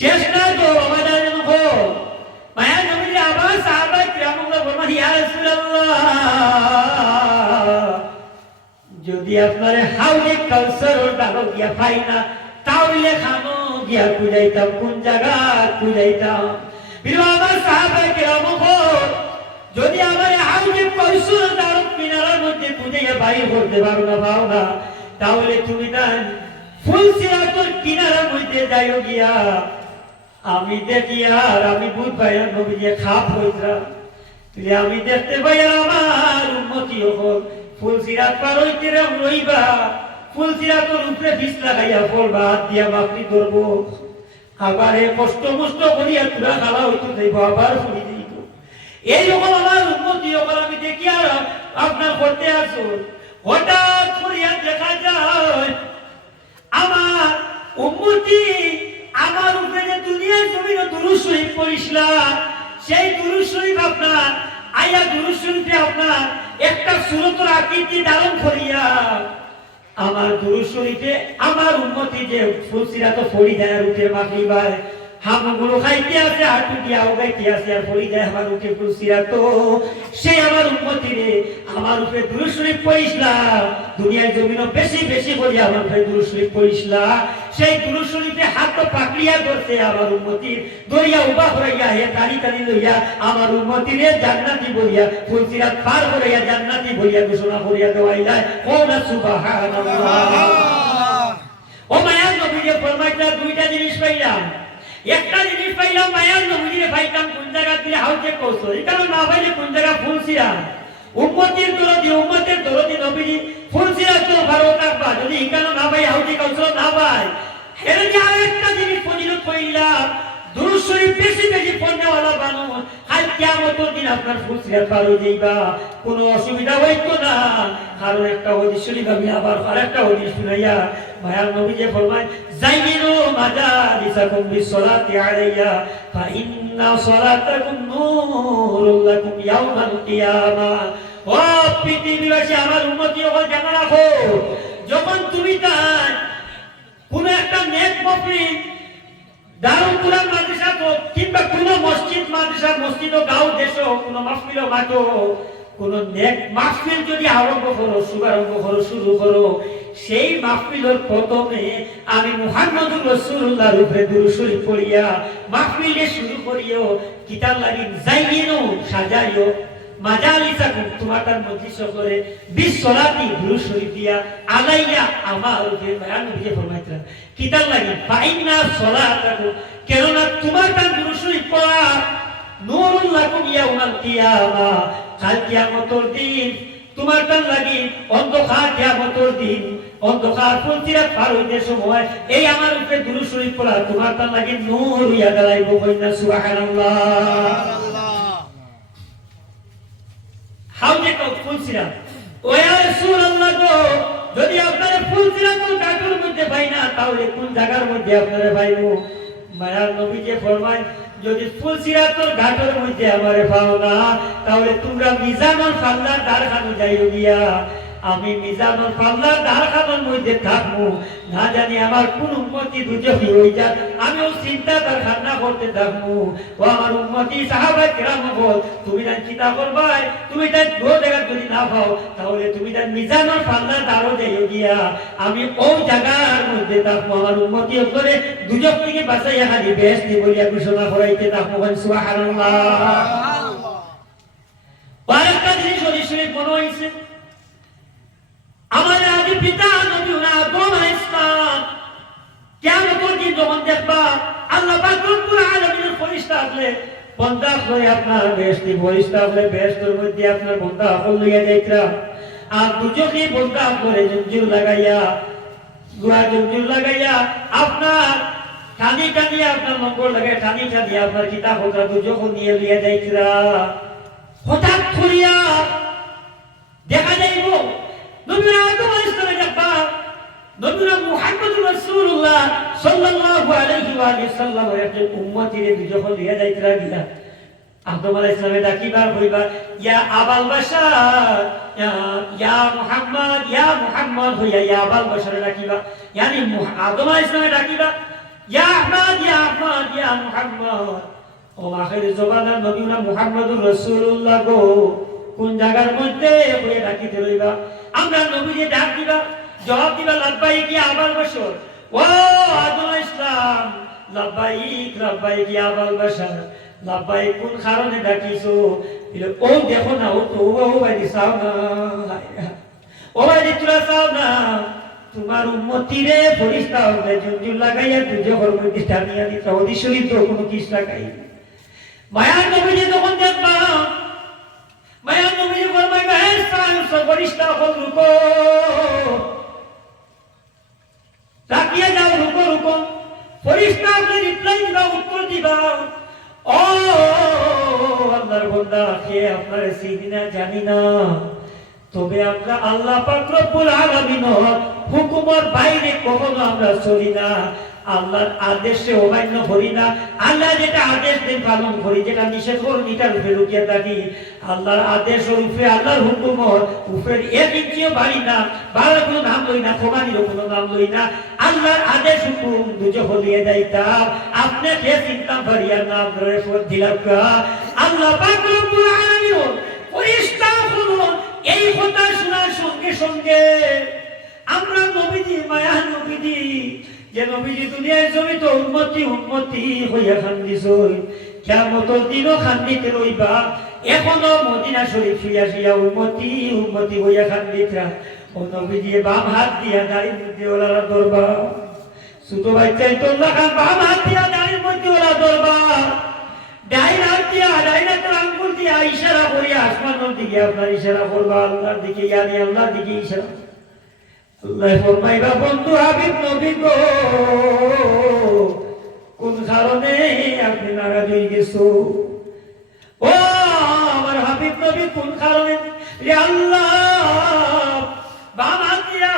শেষ নাই তো আমাদের মুখো মায়া নবী আবার সাহাবা কিরামুল্লাহ বলেন ইয়া রাসূলুল্লাহ যদি আপনারে হাউজে কাউসারের ডালো গিয়া পাই না তাহলে খানো গিয়া খুঁজাইতাম কোন জায়গা খুঁজাইতাম বিরোধা সাহাবা কিরামুল্লাহ যদি আমার হাউজে কাউসারের ডালো কিনারার মধ্যে খুঁজাইয়া বাইর করতে পারো না পাও না তাহলে তুমি না ফুলসিরাতের কিনারার মধ্যে যাইও গিয়া আমি দেখি আর আমি বুঝ পাই নবী যে খাপ হইতাম তুই আমি দেখতে পাই আমার উন্মতি হল ফুলসিরাত পার হইতে রইবা ফুলসিরাতের উপরে বিষ লাগাইয়া পড়বা হাত দিয়া মাফি করবো আবার এ কষ্ট মষ্ট করিয়া তুলা খালা হইতে যাইব আবার ফুলি যাইব এইরকম আমার উন্মতি হল আমি দেখি আর আপনার করতে আসো হঠাৎ করিয়া দেখা যায় আমার উম্মতি আমার উপরে দুনিয়ার জমিনে দুরূদ শরীফ পড়িসলা সেই দুরূদ শরীফ আপনার আয়া দুরূদ শরীফে আপনার একটা সূরাতুল আকীদা ধারণ করিয়া আমার দুরূদ শরীফে আমার উম্মতি যে ফুলসিরাত পড়ি যায় উঠে মাগরিবার হামগুলো খাইতে আছে হাঁটু দিয়া ওগাইতে আছে আর পড়ি যায় আমার উঠে ফুলসিরাত সেই আমার উম্মতি রে আমার উপরে দুরূদ শরীফ পড়িসলা দুনিয়ার জমিনে বেশি বেশি করে আমার উপরে দুরূদ শরীফ পড়িসলা সেই দুরূদ শরীফে হাত পাকড়িয়া করতে আমার উম্মতির দরিয়া উবা হইয়া হে তারি তারি লইয়া আমার উম্মতিরে জান্নাতি বলিয়া ফুলসিরাত পার করিয়া জান্নাতি বলিয়া ঘোষণা করিয়া দেওয়াইলা ও না সুবহানাল্লাহ ও মায়ার নবীকে ফরমাইতা দুইটা জিনিস পাইলাম একটা জিনিস পাইলাম মায়ার নবীরে পাইতাম কোন জায়গা দিয়ে হাউজে কৌশল কারণ না পাইলে কোন জায়গা ফুলসিরাত উম্মতের দরদি নবীজি ফুলসিরাত তো ভালো থাকবা যদি এখানে না পাই হাউজে কৌশল না পাই এর যে আরেকটা জিনিস ফজিলত কইলাম দুরূদ শরীফ বেশি বেশি পড়নেওয়ালা বানো কাল কিয়ামতের দিন আপনার ফুলসিরাত পার হয়ে যাইবা কোনো অসুবিধা হইতো না কারণ একটা হাদিস শরীফ আমি আবার আরেকটা হাদিস শুনাইয়া মায়ার নবী যে ফরমায় যাইমিনু মাজালিসাকুম বিসসালাতি আলাইয়া ফা ইন্না সালাতাকুম নূরুল লাকুম ইয়াওমাল কিয়ামা ও পৃথিবীবাসী আমার উম্মতি হল জানা রাখো যখন তুমি তার কোন একটা নেক মাহফিল দারুল কুরআন মাদ্রাসা তো কিংবা কোন মসজিদ মাদ্রাসা মসজিদ ও গাঁও দেশ কোন মাহফিল ও মাঠো কোন নেক মাহফিল যদি আরম্ভ করো শুভারম্ভ করো শুরু করো সেই মাহফিলের প্রথমে আমি মুহাম্মদুর রাসূলুল্লাহর উপরে দুরূদ শরীফ পড়িয়া মাহফিলে শুরু করিও কিতাব লাগি যাইয়েনো সাজাইও মাজালিসাকুম তোমাদের মজলিস করে বিসসালাতি দুরূদ শরীফ দিয়া আলাইয়া আমার উপরে বয়ান দিয়ে ফরমাইতা কিতাব লাগি ফাইন্না সালাতাকুম কেননা তোমাদের দুরূদ শরীফ পড়া নূরুল লাকুম ইয়াউমাল কিয়ামা কাল কিয়ামতের দিন তোমাদের লাগি অন্ধকার কিয়ামতের দিন অন্ধকার ফুলসিরাত পার হইতে সময় এই আমার উপরে দুরূদ শরীফ পড়া তোমাদের লাগি নূর হইয়া দাঁড়াইব কইনা সুবহানাল্লাহ হাউজে কও ফুলসিরাত ও ইয়া রাসূলুল্লাহ গো যদি আপনারা ফুলসিরাত কাটুর মধ্যে পাই না তাহলে কোন জায়গার মধ্যে আপনারা পাইবো মায়ার নবী যে ফরমায় যদি ফুলসিরাতের ঘাটের মধ্যে আমারে পাও না তাহলে তোমরা মিজানুল ফাল্লার দারখানো যাইও গিয়া আমি মিজানুল ফাল্লার দারখানোর মধ্যে থাকবো না জানি আমার কোন উম্মতি দুজকি হই যায় আমিও চিন্তা দারখানা করতে থাকবো ও আমার উম্মতি সাহাবায়ে কেরাম বল তুমি না চিন্তা করবাই তুমি তাই দো জায়গা যদি না পাও তাহলে তুমি তাই মিজানুল ফাল্লার দারও যাইও গিয়া আমি ওই জায়গার মধ্যে থাকবো আমার উম্মতি করে দুজক থেকে বাঁচাইয়া খালি বেহেশত বলিয়া ঘোষণা করাইতে থাকবো সুবহানাল্লাহ আরেকটা জিনিস ওই শরীফ মনে হইছে আমাদের আদি পিতা নবী আদম আলাইহিস সালাম কিয়ামতের দিন যখন দেখবা আল্লাহ পাক রব্বুল আলামিনের ফেরেশতা আসলে বন্দা করে আপনার বেহেশতি ফেরেশতা আসলে বেহেশতের মধ্যে আপনার বন্দা হল লইয়া যাইতরা আর দুজকে বন্দা করে জঞ্জির লাগাইয়া গুয়া জঞ্জির লাগাইয়া আপনার টানি টানি আপনার মঙ্গল লাগাই টানি টানি আপনার কিতাব হতরা দুজক নিয়ে লইয়া যাইতরা হঠাৎ করিয়া দেখা যাইব নবী আদম আলাইহিস সালাম দেখবা নবী মুহাম্মদুর রাসূলুল্লাহ সাল্লাল্লাহু আলাইহি ওয়া সাল্লাম এর উম্মতিরে দুজক লইয়া যাইতরা গিয়া আদম আলাইহিস সালামে ডাকিবার হইবা ইয়া আবাল বাশার ইয়া মুহাম্মদ হইয়া ইয়া আবাল বাশার ডাকিবা यानी আদম আলাইহিস সালামে ডাকিবা ইয়া আহমদ ইয়া আহমদ ইয়া মুহাম্মদ ও আখির জবানার নবীনা মুহাম্মদুর রাসূলুল্লাহ গো কোন জায়গার মধ্যে বয়ে রাখিতে রইবা আমরা নবীকে ডাক দিবা জবাব দিবা লাব্বাইক ইয়া আবাল বশর ও আদম ইসলাম লাব্বাইক লাব্বাইক ইয়া আবাল বশর লাব্বাইক কোন কারণে ডাকিছো ও দেখো না ও তো ও ভাই দিছাও না ও ভাই দিছরা চাও না তোমার উম্মতিরে ফরিস্তা হবে জঞ্জুর লাগাইয়া দুজোর মধ্যে টানিয়া দিতে ওদি শরীর তো কোনো কিস লাগাই মায়ার নবীজি তখন দেখবা মায়ার নবীজি ফরমাইবা হে সাহেব ফরিস্তা হল রুকো তাকিয়ে যাও রুকো রুকো ফরিস্তাকে রিপ্লাই দিবা উত্তর দিবা ও আল্লাহর বান্দা কে আপনার চিনি না জানি না তবে আমরা আল্লাহ পাক রব্বুল আলামিনের হুকুমের বাইরে কখনো আমরা চলি না আল্লাহর আদেশে অমান্য করি না আল্লাহ যেটা আদেশ দেন পালন করি যেটা নিষেধ করেন এটার উপরে রুকিয়ে থাকি আল্লাহর আদেশ উপরে আল্লাহর হুকুমের উপরে এক ইঞ্চিও বাড়ি না বাড়ার কোনো নাম লই না ক্ষমানিরও কোনো নাম লই না আল্লাহর আদেশ হুকুম দুজো হলিয়ে যাইতাম আপনি কে চিন্তা ভরিয়ার নাম ধরে দিলাম আল্লাহ পাক রব্বুল আলামিন ফেরেশতা হলো এই কথা শোনার সঙ্গে সঙ্গে আমরা নবীজি মায়া নবীজি যে নবীজি দুনিয়ায় জমি তো উম্মতি উম্মতি হইয়া খান্দিছই কিয়ামতের দিনও খান্দিতে রইবা এখনো মদিনা শরীফ ফিরিয়া উম্মতি উম্মতি হইয়া খান্দিতরা ও নবীজি বাম হাত দিয়া দাড়ির মধ্যে ওলারা ধরবা ছোট বাচ্চাই তোর লাগা বাম হাত দিয়া দাড়ির মধ্যে ওলা ধরবা ডাইন হাত দিয়া ডাইন হাতের আঙ্গুল দিয়া ইশারা করিয়া আসমানের দিকে আপনার ইশারা করবা আল্লাহর দিকে ইয়ানি আল্লাহর দিকে ইশারা আল্লাহ ফরমাইবা বন্ধু হাবিব নবী গো কোন কারণে আপনি নারাজ হয়ে গেছো ও আমার হাবিব নবী কোন কারণে রে আল্লাহ বাম হাত দিয়া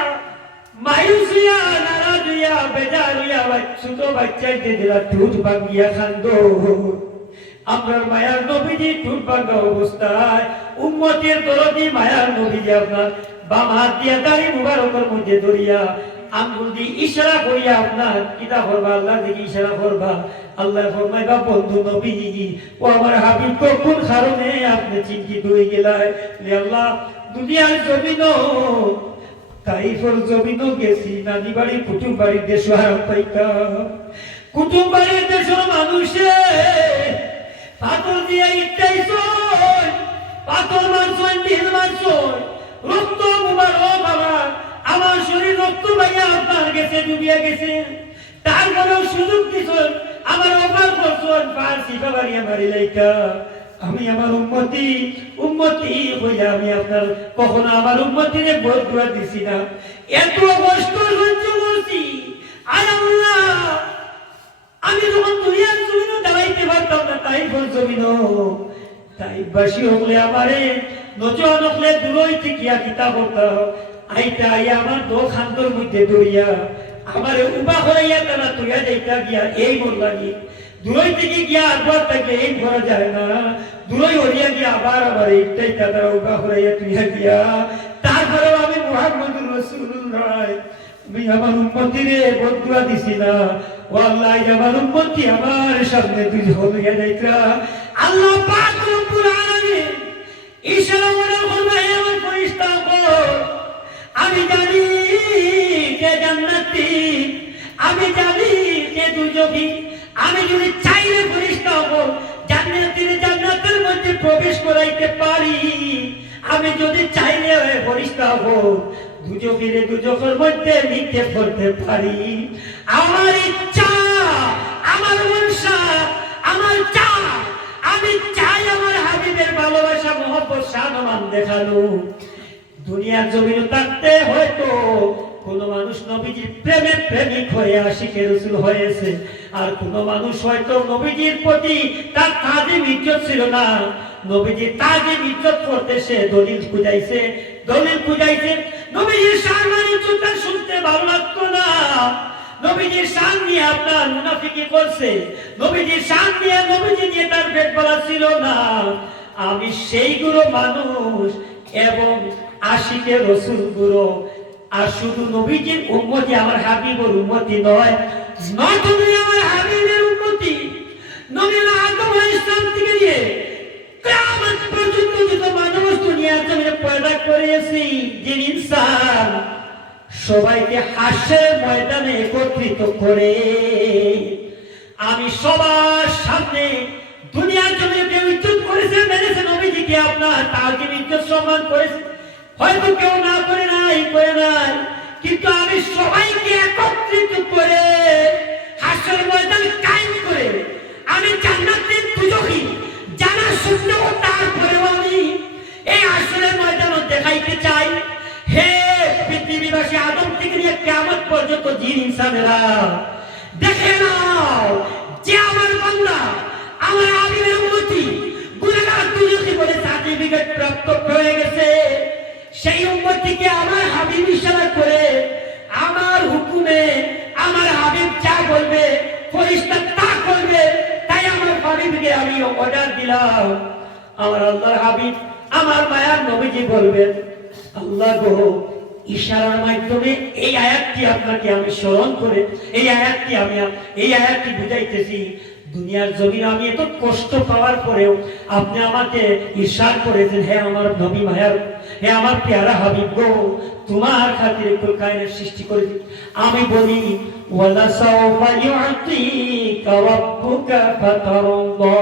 মায়ুস হইয়া নারাজ হইয়া বেজার হইয়া ছোট বাচ্চাইতে দিলা ঠুট ভাঙ্গিয়া খান্দো আপনার মায়ার নবীজি ঠুট ভাঙ্গা অবস্থায় উম্মতের দরদি মায়ার নবীজি আপনার বাম হাত দিয়া দাড়ি মুবারকের মধ্যে ধরিয়া আঙ্গুল দিয়ে ইশারা করিয়া আপনার কিতা করবা আল্লাহ দিকে ইশারা করবা আল্লাহ ফরমাইবা বন্ধু নবী ও আমার হাবিব কোন কারণে আপনি চিন্তিত হয়ে গেলাই আল্লাহ দুনিয়ার জমিনও তাইফর জমিনও গেছি নানি বাড়ি কুটুম বাড়ির দেশ হারাম পাইতাম কুটুম বাড়ির দেশের মানুষে পাথর দিয়ে ইটাইছ পাথর মারছই ঢিল মারছই রক্ত মুবারক আমার শরীর রক্ত ভাইয়া আপনার গেছে ডুবিয়া গেছে তারপরেও সুযোগ দিছেন আমার অপার করছেন পার সিফা বাড়িয়া মারি লাইকা আমি আমার উম্মতি উম্মতি হইয়া আমি আপনার কখনো আমার উম্মতিরে বদুয়া দিছি না এত কষ্ট সহ্য করছি আয় আল্লাহ আমি যখন দুনিয়ার জমিনও দাঁড়াইতে পারতাম না তাই বল জমিনও তাই বাসি হলে আমারে নজন হলে দূরই থেকে কিতা করতাম আইতা আইয়া আমার দো খান্তর মধ্যে দৌড়িয়া আমার উবা হইয়া তারা তুইয়া যাইতা গিয়া এই বললানি দূরই থেকে গিয়া আবার থাকলে এই ঘরা যায় না দূরই হইয়া গিয়া আবার এইটাই তারা উবা হইয়া তুইয়া গিয়া তারপরেও আমি মুহাম্মদুর রাসূলুল্লাহ আমি আমার উম্মতিরে বদুয়া দিছি না ও আল্লাহ আমার উম্মতি আমার সামনে তুই হইয়া যাইতা আল্লাহ পাক রব্বুল আলামিন ইশারা করে ফরমায় আমার ফেরেশতা আমি জানি কে জান্নাতি আমি জানি কে দুজখী আমি যদি চাইলে ফেরেশতা হব জান্নাতের মধ্যে প্রবেশ করাইতে পারি আমি যদি চাইলে ফেরেশতা হব দুজখীরে দুজখের মধ্যে নিক্ষেপ করতে পারি আমার ইচ্ছা আমার মনসা আমার আমি চাই আমার হাবিবের ভালোবাসা মহব্বত শান দেখানো দুনিয়ার জমিনে থাকতে হয়তো কোন মানুষ নবীজির প্রেমে প্রেমিক হয়ে আশিকে রাসূল হয়েছে আর কোন মানুষ হয়তো নবীজির প্রতি তার তাজিম ইজ্জত ছিল না নবীজি তাজিম ইজ্জত করতে সে দলিল খুঁজাইছে নবীজির শান আর ইজ্জতটা শুনতে ভালো লাগতো না নবীজির শান নিয়ে আপনার মুনাফিকি করছে নবীজির শান নিয়ে নবীজি নিয়ে তার পেট ভরা ছিল না আমি সেইগুলো মানুষ এবং আশিকে রাসূল গুলো আর শুধু নবীজির উম্মতি আমার হাবিবের উম্মতি নয় তুমি আমার হাবিবের উম্মতি সবাইকে হাসের ময়দানে একত্রিত করে আমি সবার সামনে দুনিয়ার জন্য কেউ ইজ্জত করেছে মেরেছে নবীজিকে আপনার তাকে ইজ্জত সম্মান করেছে হয়তো কেউ না করে নাই কিন্তু আমি সবাইকে একত্রিত করে হাসর ময়দান কায়েম করে আমি জান্নাতের দুজখি জানা শুনলেও তারপরেও আমি এই হাসরের ময়দান দেখাইতে চাই হে পৃথিবীবাসী আদম থেকে নিয়ে কিয়ামত পর্যন্ত জিন ইনসানেরা দেখে নাও যে আমার বান্দা আমার হাবিবের উম্মতি গুনাহগার দুজখি বলে সার্টিফিকেট প্রাপ্ত হয়ে গেছে সেই উম্মতিকে আমার হাবিব ইশারা করে আমার হুকুমে আমার হাবিব যা বলবে ফেরেশতা তা করবে তাই আমার হাবিবকে আমি অর্ডার দিলাম আমার আল্লাহর হাবিব আমার মায়ার নবীজি বলবেন আল্লাহ গো ইশারার মাধ্যমে এই আয়াতটি আপনাকে আমি স্মরণ করে এই আয়াতটি বুঝাইতেছি দুনিয়ার জমিনে আমি এত কষ্ট পাওয়ার পরেও আপনি আমাকে ইরশাদ করেছেন হে আমার নবী মায়ার হে আমার প্যারা হাবিব গো তোমার খাতিরে কুল কায়নাত সৃষ্টি করেছি আমি বলি ওয়ালা সাওফা ইউতিকা রাব্বুকা ফাতারদা